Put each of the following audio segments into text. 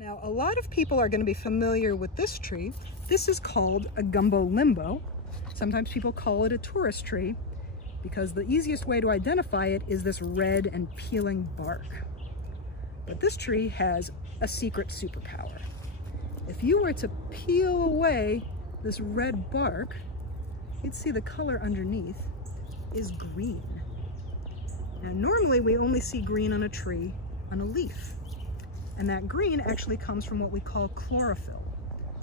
Now, a lot of people are going to be familiar with this tree. This is called a Gumbo Limbo. Sometimes people call it a tourist tree because the easiest way to identify it is this red and peeling bark. But this tree has a secret superpower. If you were to peel away this red bark, you'd see the color underneath is green. Now, normally we only see green on a tree on a leaf. And that green actually comes from what we call chlorophyll.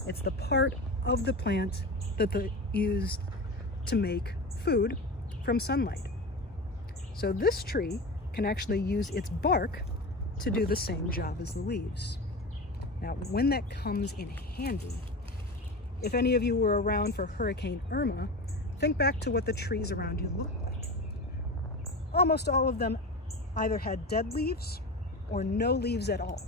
It's the part of the plant that they used to make food from sunlight. So this tree can actually use its bark to do the same job as the leaves. Now, when that comes in handy, if any of you were around for Hurricane Irma, think back to what the trees around you look like. Almost all of them either had dead leaves or no leaves at all.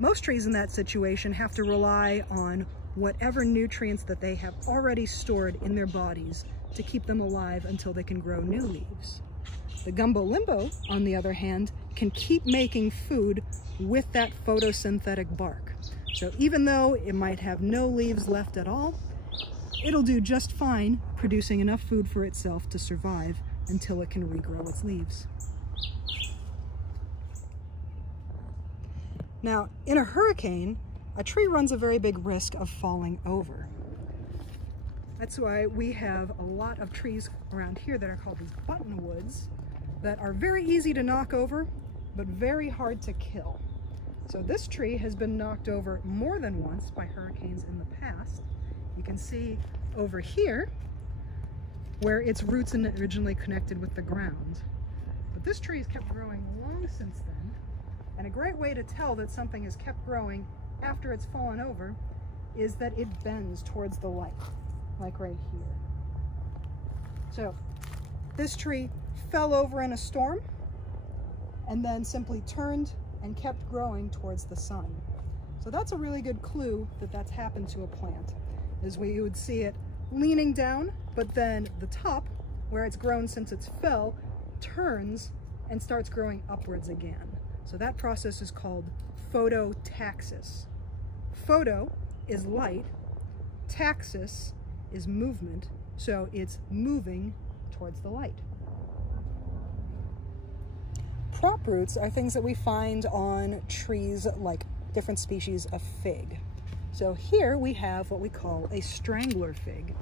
Most trees in that situation have to rely on whatever nutrients that they have already stored in their bodies to keep them alive until they can grow new leaves. The Gumbo Limbo, on the other hand, can keep making food with that photosynthetic bark. So even though it might have no leaves left at all, it'll do just fine producing enough food for itself to survive until it can regrow its leaves. Now, in a hurricane, a tree runs a very big risk of falling over. That's why we have a lot of trees around here that are called these buttonwoods that are very easy to knock over, but very hard to kill. So this tree has been knocked over more than once by hurricanes in the past. You can see over here where its roots originally connected with the ground. But this tree has kept growing long since then. And a great way to tell that something has kept growing after it's fallen over is that it bends towards the light, like right here. So this tree fell over in a storm and then simply turned and kept growing towards the sun. So that's a really good clue that that's happened to a plant, is where you would see it leaning down, but then the top, where it's grown since it fell, turns and starts growing upwards again. So that process is called Phototaxis. Photo is light, taxis is movement, so it's moving towards the light. Prop roots are things that we find on trees like different species of fig. So here we have what we call a strangler fig,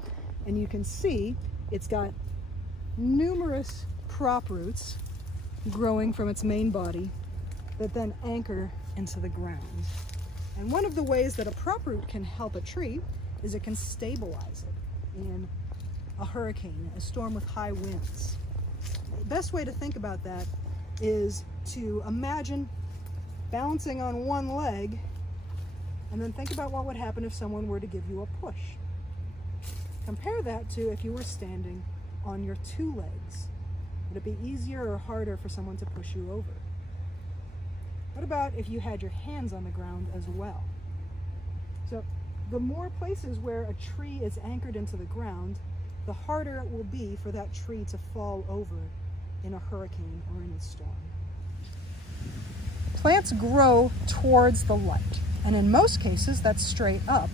and you can see it's got numerous prop roots growing from its main body that then anchor into the ground. And one of the ways that a prop root can help a tree is it can stabilize it in a hurricane, a storm with high winds. The best way to think about that is to imagine balancing on one leg and then think about what would happen if someone were to give you a push. Compare that to if you were standing on your two legs. Would it be easier or harder for someone to push you over? What about if you had your hands on the ground as well? So the more places where a tree is anchored into the ground, the harder it will be for that tree to fall over in a hurricane or in a storm. Plants grow towards the light, and in most cases that's straight up.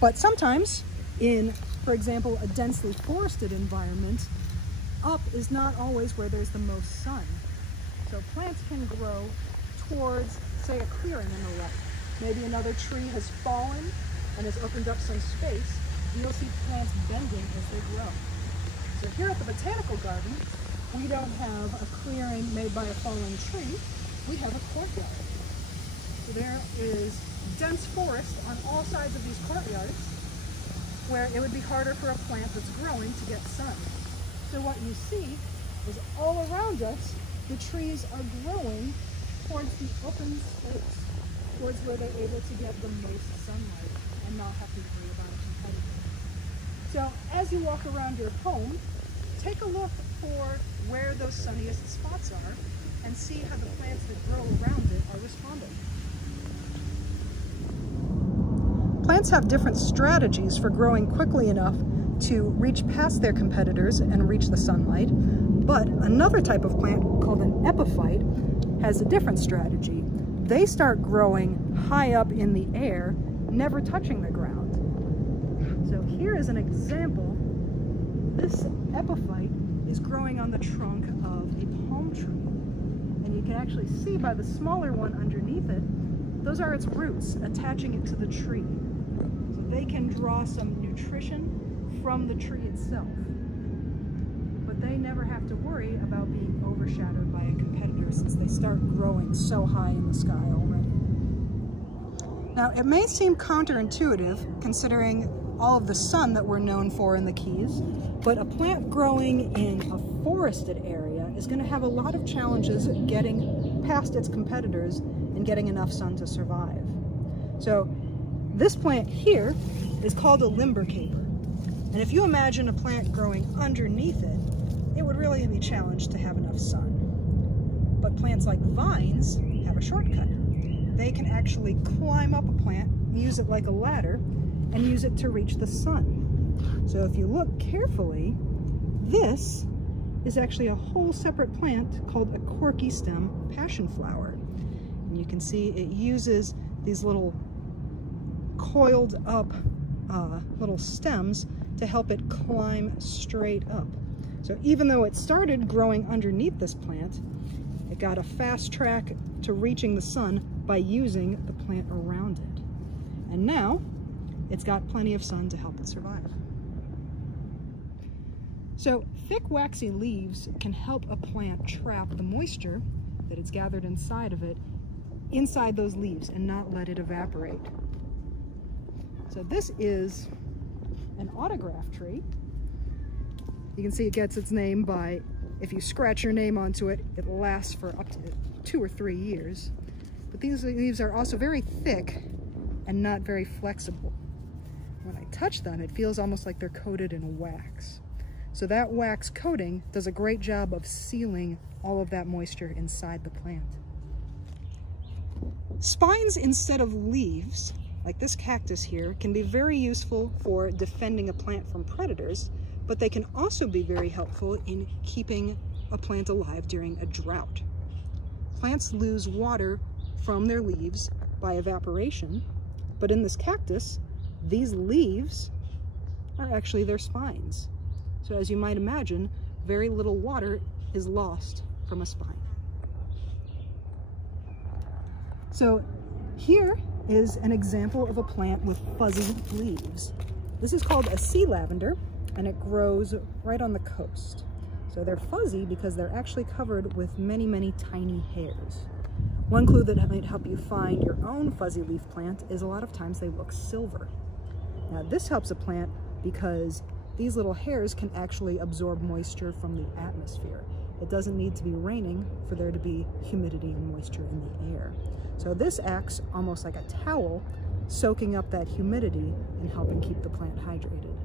But sometimes in, for example, a densely forested environment, up is not always where there's the most sun. So plants can grow towards, say, a clearing in the light. Maybe another tree has fallen and has opened up some space, and you'll see plants bending as they grow. So here at the botanical garden, we don't have a clearing made by a fallen tree, we have a courtyard. So there is dense forest on all sides of these courtyards where it would be harder for a plant that's growing to get sun. So what you see is all around us, the trees are growing towards the open space, towards where they're able to get the most sunlight and not have to worry about a competitor. So as you walk around your home, take a look for where those sunniest spots are and see how the plants that grow around it are responding. Plants have different strategies for growing quickly enough to reach past their competitors and reach the sunlight, but another type of plant called an epiphyte has a different strategy. they start growing high up in the air, never touching the ground. So here is an example. This epiphyte is growing on the trunk of a palm tree. And you can actually see by the smaller one underneath it, those are its roots attaching it to the tree. So they can draw some nutrition from the tree itself. But they never have to worry about being overshadowed by a competitor since they start growing so high in the sky already. Now, it may seem counterintuitive considering all of the sun that we're known for in the Keys, but a plant growing in a forested area is going to have a lot of challenges getting past its competitors and getting enough sun to survive. So this plant here is called a limber caper. And if you imagine a plant growing underneath it, it would really be challenged to have enough sun. But plants like vines have a shortcut. They can actually climb up a plant, use it like a ladder, and use it to reach the sun. So if you look carefully, this is actually a whole separate plant called a Corky stem passion flower. And you can see it uses these little coiled up little stems to help it climb straight up. So even though it started growing underneath this plant, it got a fast track to reaching the sun by using the plant around it. And now it's got plenty of sun to help it survive. So thick waxy leaves can help a plant trap the moisture that it's gathered inside of it inside those leaves and not let it evaporate. So this is an autograph tree. You can see it gets its name by, if you scratch your name onto it, it lasts for up to 2 or 3 years. But these leaves are also very thick and not very flexible. When I touch them, it feels almost like they're coated in wax. So that wax coating does a great job of sealing all of that moisture inside the plant. Spines instead of leaves, like this cactus here, can be very useful for defending a plant from predators, but they can also be very helpful in keeping a plant alive during a drought. Plants lose water from their leaves by evaporation, but in this cactus, these leaves are actually their spines. So as you might imagine, very little water is lost from a spine. So here is an example of a plant with fuzzy leaves. This is called a sea lavender, and it grows right on the coast. So they're fuzzy because they're actually covered with many, many tiny hairs. One clue that might help you find your own fuzzy leaf plant is a lot of times they look silver. Now this helps a plant because these little hairs can actually absorb moisture from the atmosphere. It doesn't need to be raining for there to be humidity and moisture in the air. So this acts almost like a towel, soaking up that humidity and helping keep the plant hydrated.